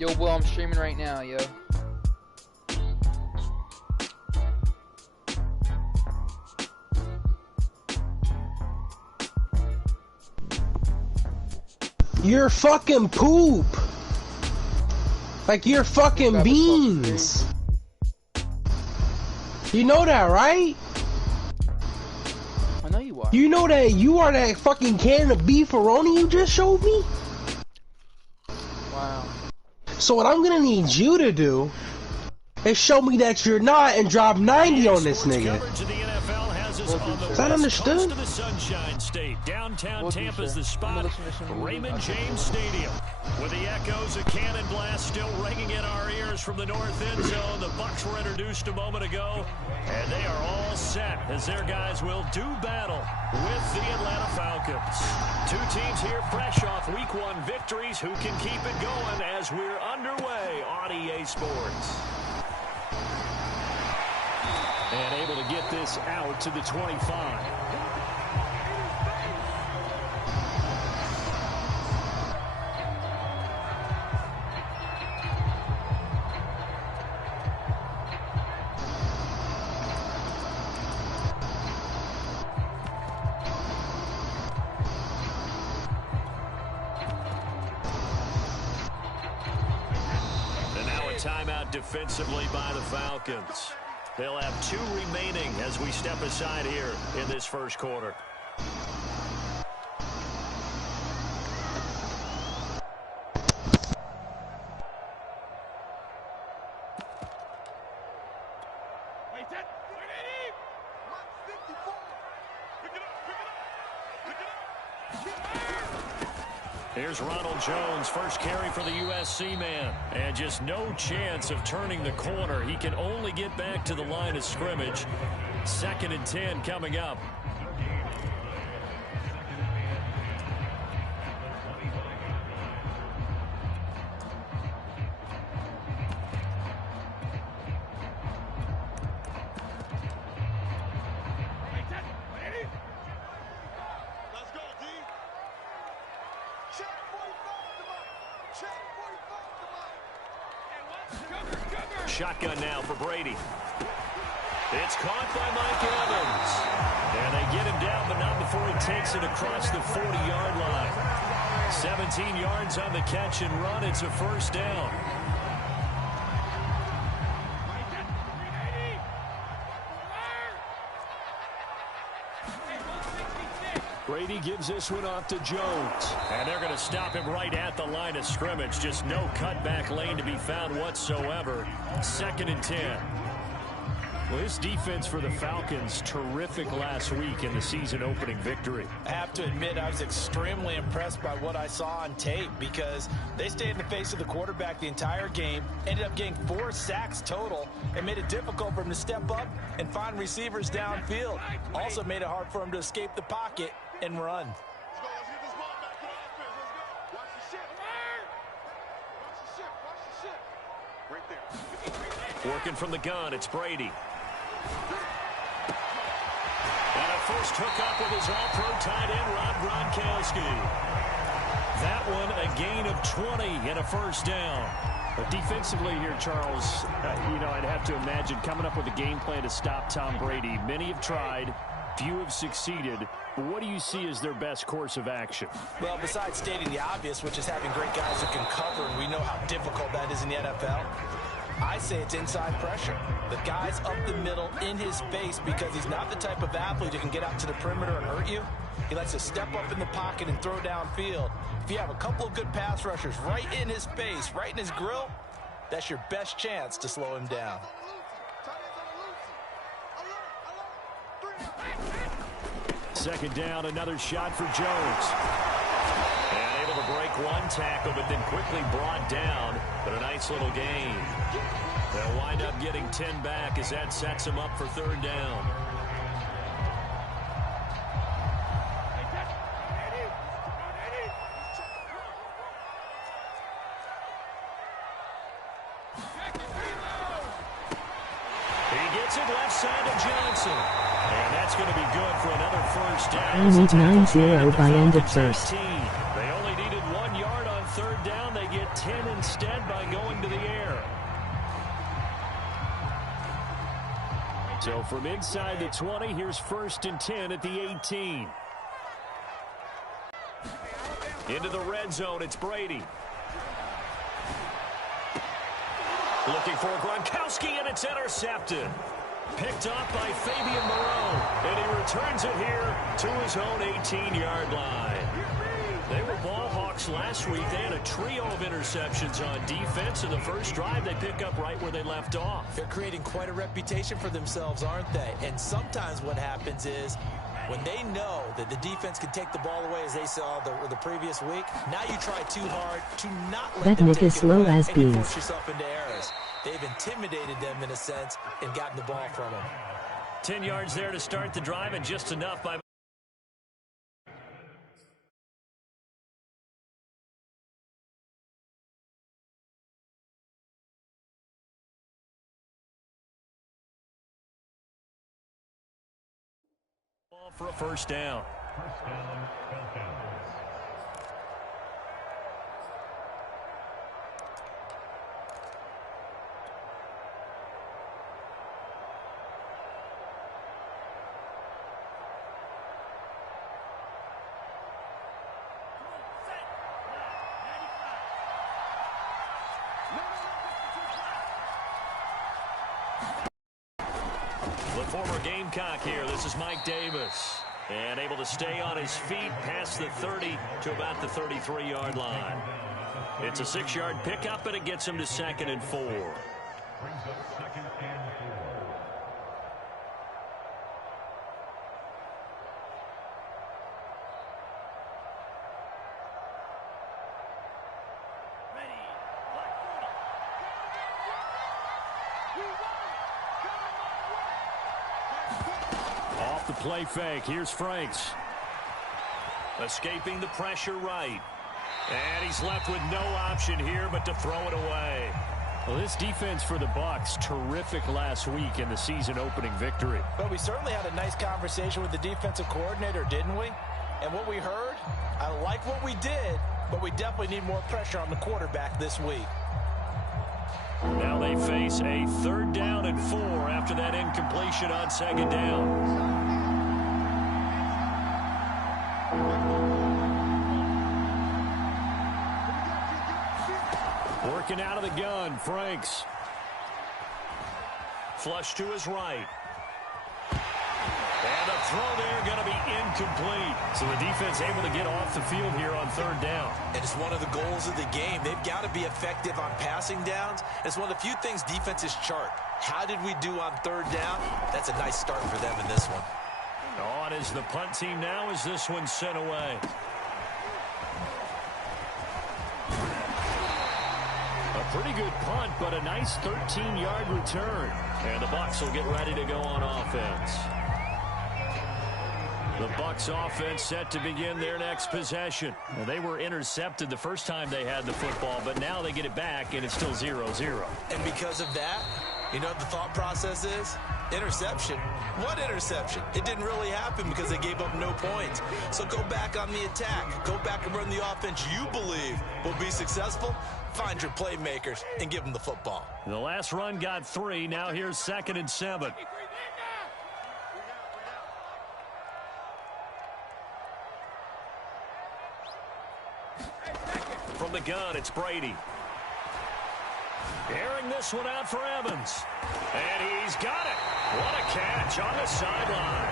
Yo, Will, I'm streaming right now, yo. You're fucking poop. Like you're fucking beans. You know that, right? I know you are. You know that you are that fucking can of beefaroni you just showed me? Wow. So what I'm gonna need you to do is show me that you're not and drop 90 on this nigga. Is that understood? The Sunshine State. Downtown Tampa's the spot. Raymond James Stadium. With the echoes of cannon blast still ringing in our ears from the north end zone. The Bucs were introduced a moment ago, and they are all set as their guys will do battle with the Atlanta Falcons. Two teams here fresh off Week 1 victories. Who can keep it going as we're underway on EA Sports? And able to get this out to the 25. And now a timeout defensively by the Falcons. They'll have 2 remaining as we step aside here in this first quarter. Here's Ronald Jones, first carry for the USC man. And just no chance of turning the corner. He can only get back to the line of scrimmage. 2nd and 10 coming up. Shotgun now for Brady. It's caught by Mike Evans. And they get him down, but not before he takes it across the 40-yard line. 17 yards on the catch and run. It's a first down. Brady gives this one off to Jones. And they're going to stop him right at the line of scrimmage. Just no cutback lane to be found whatsoever. 2nd and 10. Well, this defense for the Falcons, terrific last week in the season-opening victory. I have to admit, I was extremely impressed by what I saw on tape because they stayed in the face of the quarterback the entire game, ended up getting 4 sacks total, and made it difficult for him to step up and find receivers downfield. Also made it hard for him to escape the pocket and run. Working from the gun, it's Brady. And a first hookup with his all-pro tight end, Rob Gronkowski. That one, a gain of 20 and a first down. But defensively here, Charles, I'd have to imagine coming up with a game plan to stop Tom Brady. Many have tried, few have succeeded. But what do you see as their best course of action? Well, besides stating the obvious, which is having great guys who can cover, and we know how difficult that is in the NFL, I say it's inside pressure. The guy's up the middle in his face because he's not the type of athlete who can get out to the perimeter and hurt you. He likes to step up in the pocket and throw downfield. If you have a couple of good pass rushers right in his face, right in his grill, that's your best chance to slow him down. Second down, another shot for Jones. And able to break one tackle, but then quickly brought down. But a nice little gain. They'll wind up getting 10 back as that sets them up for 3rd down. He gets it left side to Johnson. And that's going to be good for another first down. I need 9-0 by end of first. They only needed 1 yard on 3rd down. They get 10 in instead by going to the air. So from inside the 20, here's 1st and 10 at the 18. Into the red zone, it's Brady. Looking for Gronkowski, and it's intercepted. Picked up by Fabian Moreau, and he returns it here to his own 18-yard line. They were ball hawks last week. They had a trio of interceptions on defense. In the first drive, they pick up right where they left off. They're creating quite a reputation for themselves, aren't they? And sometimes what happens is when they know that the defense can take the ball away, as they saw the previous week, now you try too hard to not let them take it away, and you force yourself into errors. They've intimidated them in a sense and gotten the ball from them. 10 yards there to start the drive, and just enough by for a first down. The former Gamecock here. This is Mike Davis. And able to stay on his feet past the 30 to about the 33-yard line. It's a 6-yard pickup, and it gets him to 2nd and 4. Off the play fake. Here's Franks. Escaping the pressure right. And he's left with no option here but to throw it away. Well, this defense for the Bucs, terrific last week in the season-opening victory. Well, we certainly had a nice conversation with the defensive coordinator, didn't we? And what we heard, I like what we did, but we definitely need more pressure on the quarterback this week. Now they face a 3rd down and 4 after that incompletion on 2nd down. Working out of the gun, Franks. Flush to his right. And a throw there going to be incomplete. So the defense able to get off the field here on 3rd down. And it's one of the goals of the game. They've got to be effective on passing downs. It's one of the few things defenses chart. How did we do on 3rd down? That's a nice start for them in this one. On is the punt team now as this one's sent away. A pretty good punt, but a nice 13-yard return. And the Bucs will get ready to go on offense. The Bucs offense set to begin their next possession. Well, they were intercepted the first time they had the football, but now they get it back, and it's still 0-0. And because of that, you know what the thought process is? Interception. What interception? It didn't really happen because they gave up no points. So go back on the attack. Go back and run the offense you believe will be successful. Find your playmakers and give them the football. The last run got 3. Now here's 2nd and 7. From the gun, it's Brady. Airing this one out for Evans. And he's got it. What a catch on the sideline.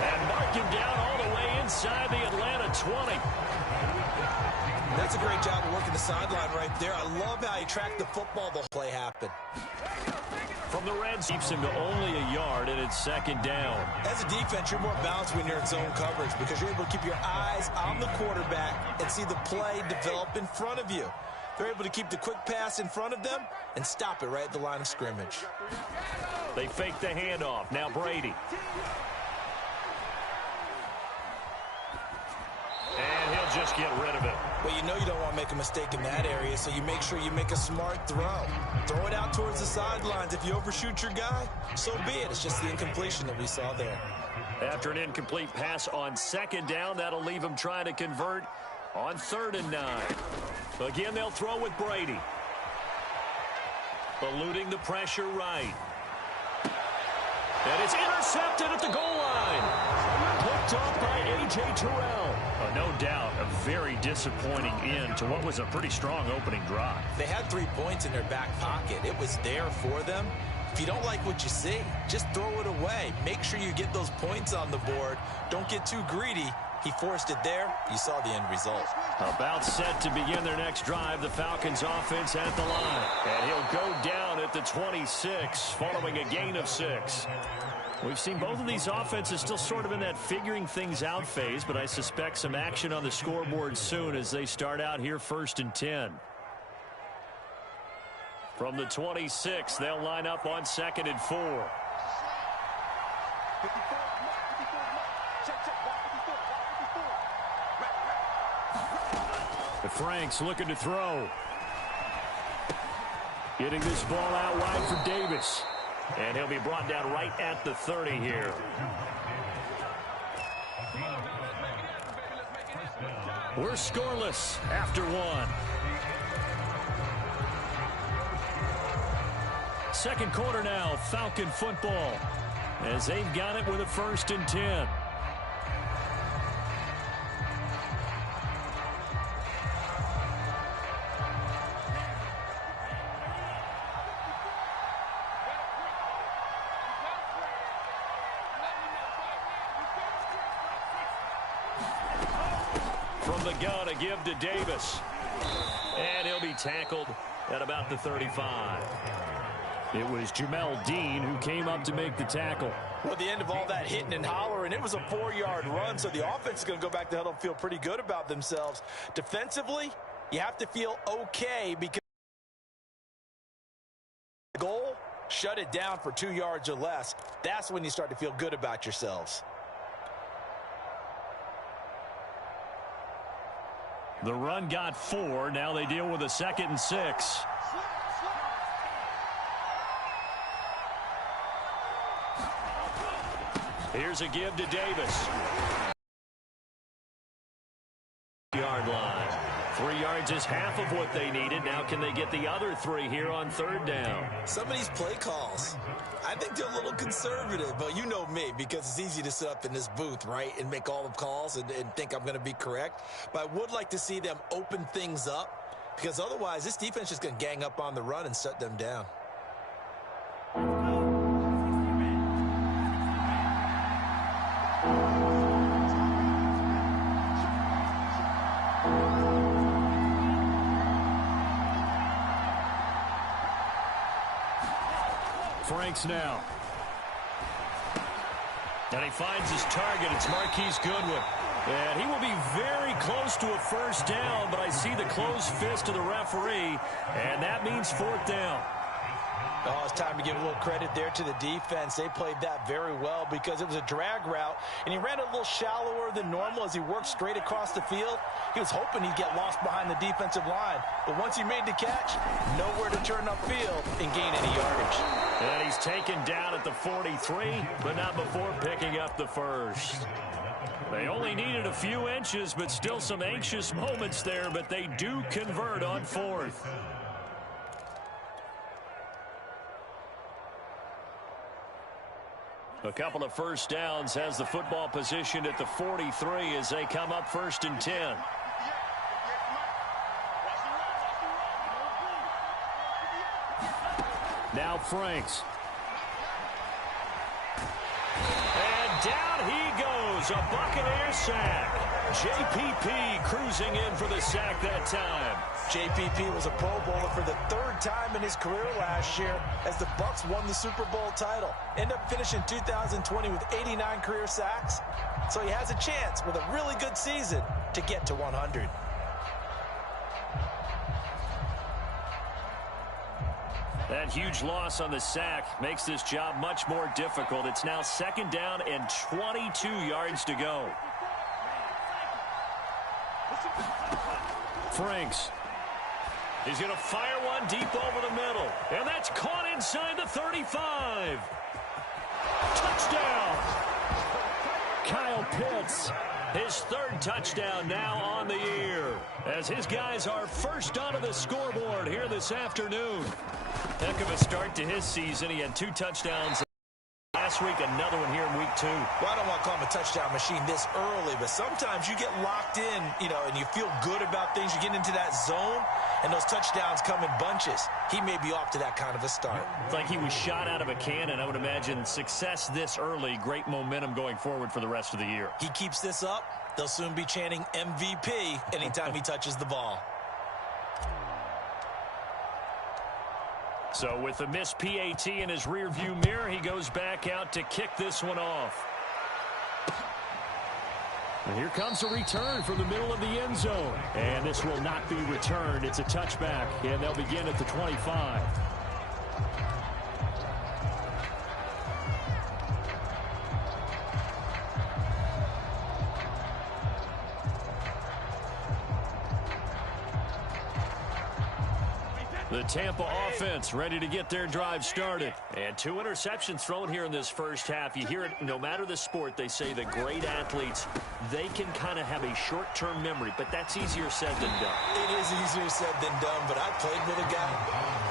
And mark him down all the way inside the Atlanta 20. That's a great job of working the sideline right there. I love how he tracked the football. The play happened. From the Reds, keeps him to only a yard, and it's 2nd down. As a defense, you're more balanced when you're in zone coverage because you're able to keep your eyes on the quarterback and see the play develop in front of you. They're able to keep the quick pass in front of them and stop it right at the line of scrimmage. They fake the handoff. Now Brady. And he'll just get rid of it. Well, you know you don't want to make a mistake in that area, so you make sure you make a smart throw. Throw it out towards the sidelines. If you overshoot your guy, so be it. It's just the incompletion that we saw there. After an incomplete pass on 2nd down, that'll leave him trying to convert on 3rd and 9. Again, they'll throw with Brady. Eluding the pressure right. And it's intercepted at the goal line. Picked off by A.J. Terrell. No doubt a very disappointing end to what was a pretty strong opening drive. They had 3 points in their back pocket. It was there for them. If you don't like what you see, just throw it away. Make sure you get those points on the board. Don't get too greedy. He forced it there. You saw the end result. About set to begin their next drive. The Falcons offense at the line. And he'll go down at the 26 following a gain of 6. We've seen both of these offenses still sort of in that figuring things out phase, but I suspect some action on the scoreboard soon as they start out here 1st and 10. From the 26, they'll line up on 2nd and 4. The Franks looking to throw. Getting this ball out wide for Davis. And he'll be brought down right at the 30 here. We're scoreless after 1. Second quarter now, Falcon football, as they've got it with a 1st and 10. From the gun, a give to Davis. And he'll be tackled at about the 35. It was Jamel Dean who came up to make the tackle. Well, at the end of all that hitting and hollering, it was a 4-yard run, so the offense is going to go back to huddle and feel pretty good about themselves. Defensively, you have to feel okay because the goal, shut it down for 2 yards or less. That's when you start to feel good about yourselves. The run got 4. Now they deal with a 2nd and 6. Here's a give to Davis. Yard line. 3 yards is half of what they needed. Now can they get the other 3 here on 3rd down? Some of these play calls, I think they're a little conservative, but you know me, because it's easy to sit up in this booth, right, and make all the calls and think I'm going to be correct. But I would like to see them open things up, because otherwise this defense is going to gang up on the run and shut them down. Franks now. And he finds his target. It's Marquise Goodwin. And he will be very close to a 1st down, but I see the closed fist of the referee, and that means 4th down. Oh, it's time to give a little credit there to the defense. They played that very well because it was a drag route, and he ran a little shallower than normal as he worked straight across the field. He was hoping he'd get lost behind the defensive line, but once he made the catch, nowhere to turn upfield and gain any yardage. And he's taken down at the 43, but not before picking up the 1st. They only needed a few inches, but still some anxious moments there, but they do convert on 4th. A couple of 1st downs has the football positioned at the 43 as they come up 1st and 10. Now Franks. And down he goes. A Buccaneer sack. JPP cruising in for the sack that time. JPP was a Pro Bowler for the 3rd time in his career last year as the Bucs won the Super Bowl title. Ended up finishing 2020 with 89 career sacks. So he has a chance with a really good season to get to 100. That huge loss on the sack makes this job much more difficult. It's now 2nd down and 22 yards to go. Franks. He's going to fire one deep over the middle. And that's caught inside the 35. Touchdown. Kyle Pitts His third touchdown now on the year, as his guys are first onto the scoreboard here this afternoon. Heck of a start to his season. He had 2 touchdowns last week, another one here in week 2. Well, I don't want to call him a touchdown machine this early, but sometimes you get locked in, and you feel good about things. You get into that zone, and those touchdowns come in bunches. He may be off to that kind of a start. It's like he was shot out of a cannon. I would imagine success this early, great momentum going forward for the rest of the year. He keeps this up, they'll soon be chanting MVP anytime he touches the ball. So with the missed PAT in his rearview mirror, he goes back out to kick this one off. And here comes a return from the middle of the end zone. And this will not be returned. It's a touchback, and they'll begin at the 25. The Tampa offense ready to get their drive started. And 2 interceptions thrown here in this first half. You hear it, no matter the sport, they say the great athletes, they can kind of have a short-term memory, but that's easier said than done. It is easier said than done, but I played with a guy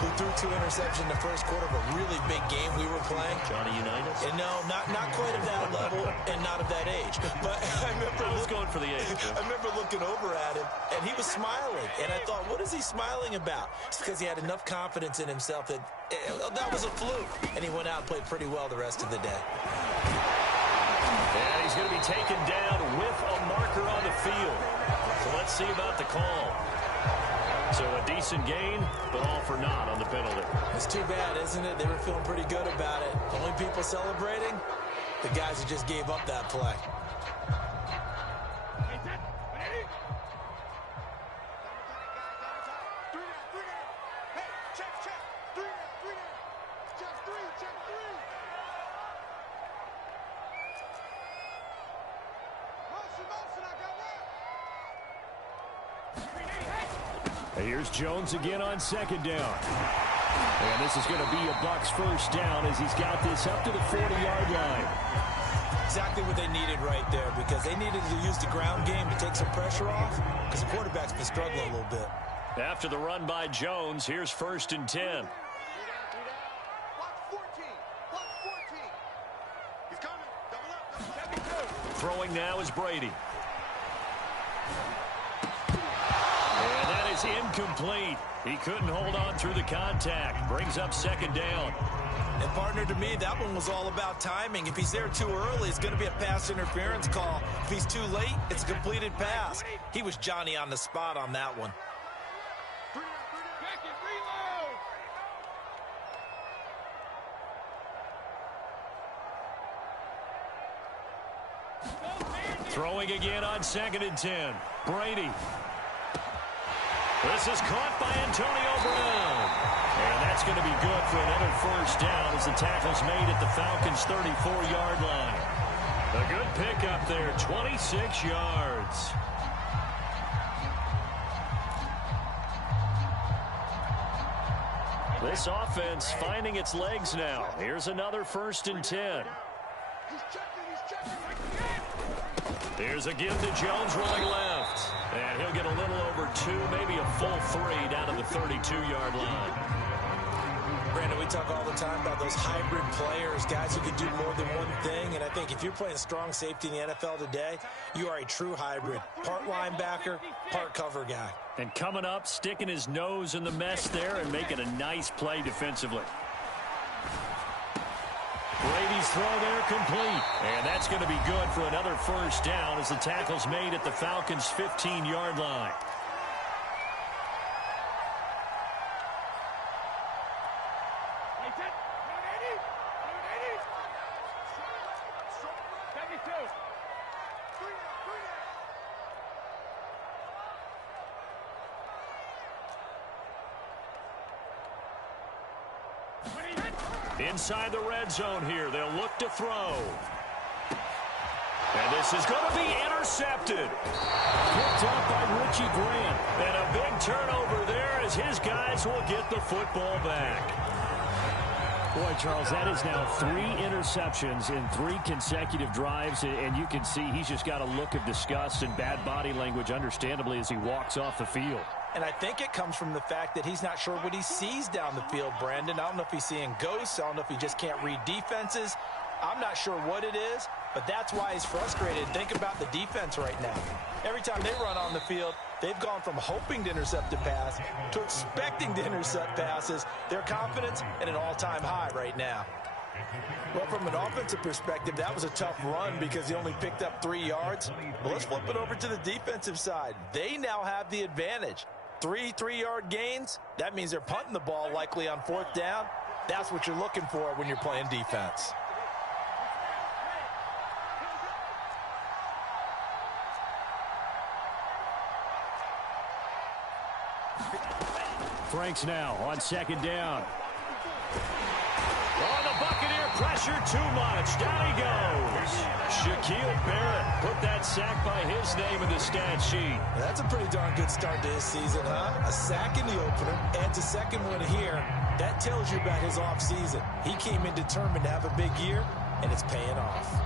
who threw 2 interceptions in the first quarter of a really big game we were playing. Johnny Unitas? And no, not quite of that level and not of that age. But I was going for the age. I remember looking over at him, and he was smiling. And I thought, what is he smiling about? It's because he had enough confidence in himself that that was a fluke. And he went out and played pretty well the rest of the day. And he's going to be taken down with a marker on the field. So let's see about the call. So a decent gain, but all for naught on the penalty. It's too bad, isn't it? They were feeling pretty good about it. Only people celebrating, the guys who just gave up that play. Here's Jones again on second down. And this is going to be a Bucs first down as he's got this up to the 40-yard line. Exactly what they needed right there, because they needed to use the ground game to take some pressure off, because the quarterback's been struggling a little bit. After the run by Jones, here's 1st and 10. Throwing now is Brady. And that is incomplete. He couldn't hold on through the contact. Brings up 2nd down. And partner, to me, that one was all about timing. If he's there too early, it's going to be a pass interference call. If he's too late, it's a completed pass. He was Johnny on the spot on that one. Throwing again on 2nd and 10. Brady. This is caught by Antonio Brown. And that's going to be good for another first down as the tackle's made at the Falcons' 34-yard line. A good pickup there, 26 yards. This offense finding its legs now. Here's another 1st and 10. Here's a give to Jones rolling left. And he'll get a little over 2, maybe a full 3 down to the 32-yard line. Brandon, we talk all the time about those hybrid players, guys who can do more than one thing. And I think if you're playing strong safety in the NFL today, you are a true hybrid. Part linebacker, part cover guy. And coming up, sticking his nose in the mess there and making a nice play defensively. Brady's throw there complete. And that's going to be good for another first down as the tackle's made at the Falcons' 15-yard line. Inside the red zone here, they'll look to throw. And this is going to be intercepted. Picked up by Richie Grant. And a big turnover there as his guys will get the football back. Boy, Charles, that is now 3 interceptions in 3 consecutive drives, and you can see he's just got a look of disgust and bad body language, understandably, as he walks off the field. And I think it comes from the fact that he's not sure what he sees down the field, Brandon. I don't know if he's seeing ghosts. I don't know if he just can't read defenses. I'm not sure what it is, but that's why he's frustrated. Think about the defense right now. Every time they run on the field, they've gone from hoping to intercept a pass to expecting to intercept passes. Their confidence at an all-time high right now. Well, from an offensive perspective, that was a tough run because he only picked up 3 yards. Well, let's flip it over to the defensive side. They now have the advantage. 3 3-yard gains, that means they're punting the ball likely on 4th down. That's what you're looking for when you're playing defense. Franks now on 2nd down. Oh, the Buccaneer pressure too much. Down he goes. Shaquille Barrett put that sack by his name in the stat sheet. That's a pretty darn good start to his season, huh? A sack in the opener, adds a second one here. That tells you about his offseason. He came in determined to have a big year, and it's paying off.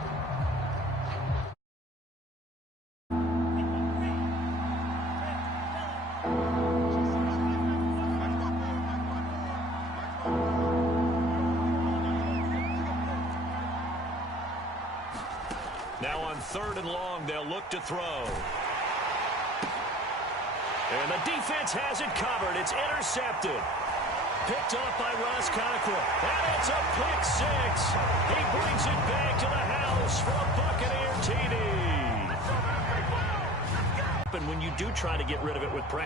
Now on 3rd and long, they'll look to throw. And the defense has it covered. It's intercepted. Picked off by Ross Cockrell. And it's a pick 6. He brings it back to the house for a Buccaneer TD. And when you do try to get rid of it with pressure,